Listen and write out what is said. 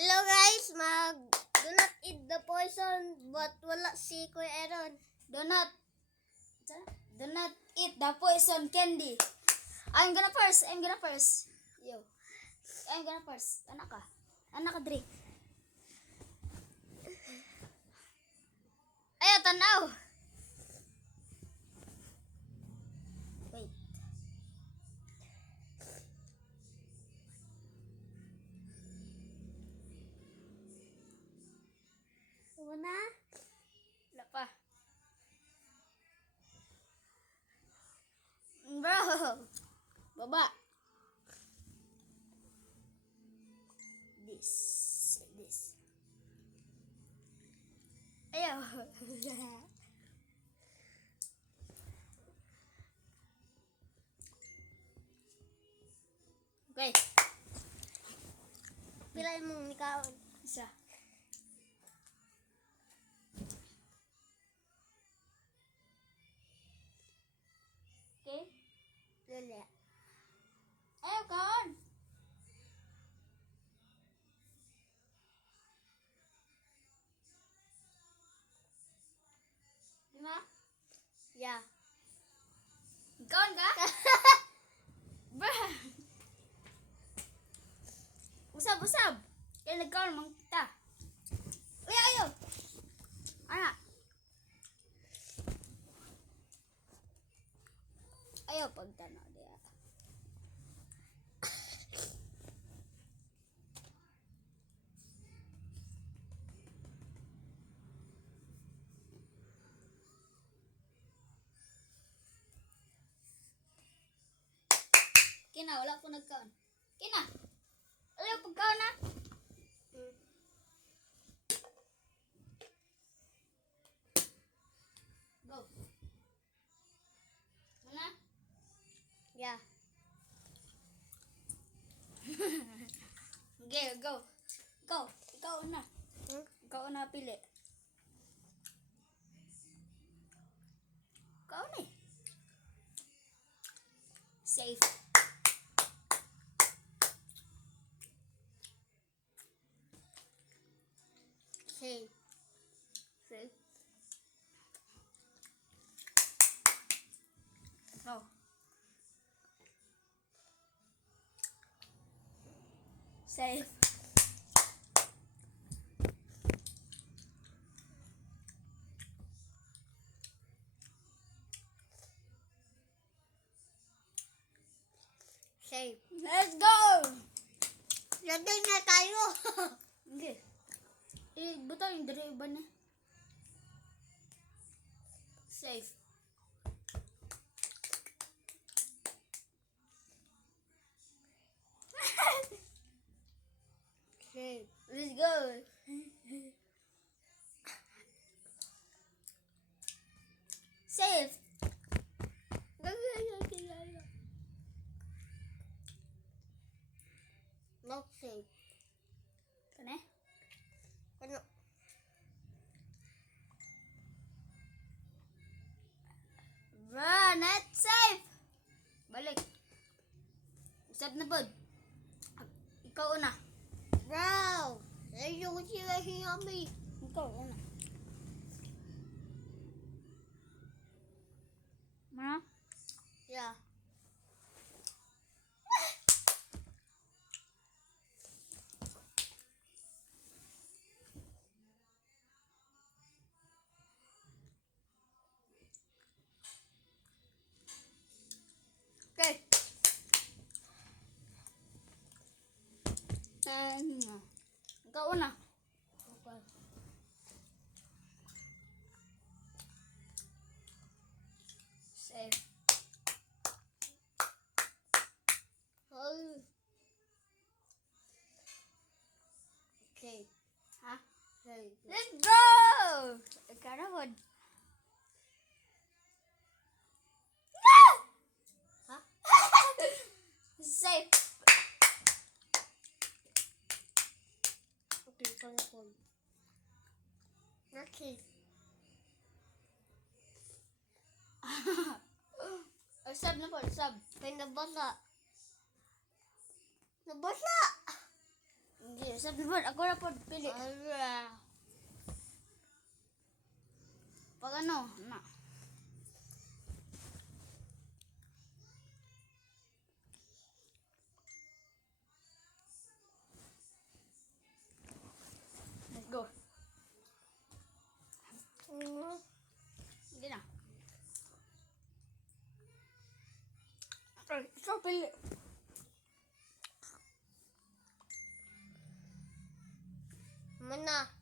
Hello guys, do not eat the poison, but wala si Kuya Aaron. Do not eat the poison candy. I'm gonna first. Yo. I'm gonna first. Anak ka drink. Ayo tanaw. Wait. Wala? Wala pa. Bro. Baba. This. Ayo. Okay. Pilay mong nikaon. Isa. Okay. Lala. Ayo kaon. Lima. Yeah. Kaon ka? Bruh. Usab. Kaya nagkaon mang kita. Ayo. Anak. Ayo pagtanaw dia. Kina, wala ko nagkaon. Kina. Ayo pagkaon na. Go. Muna. Yeah. Okay, go. Ikaw na. Hmm? Ikaw na pili. Ikaw na eh. Safe. Safe. Go. Safe. Safe. Let's go! Lagay na tayo. Okay. Buta yung driba na. Safe. Safe. Let's go. Safe. Not safe. Kane? Ano? Bruh, not safe. Balik. Usap na pod. Ikaw una. Bro! Ayoko sila hiyami. Ikaw una. Ma? Yeah. Okay. Ikaw una. Okay. Safe. Oh. Okay. Ha? Safe. Let's go! Ikaw na pod. Ha? Safe. Okay, pala ko. Not safe. Usap na pod, usap. Kaya nabasa. Nabasa! Hindi, sabi mo, ako na po, pili. Pag ano, na. Let's go. Hindi na. Ay, ikaw pili. Mana?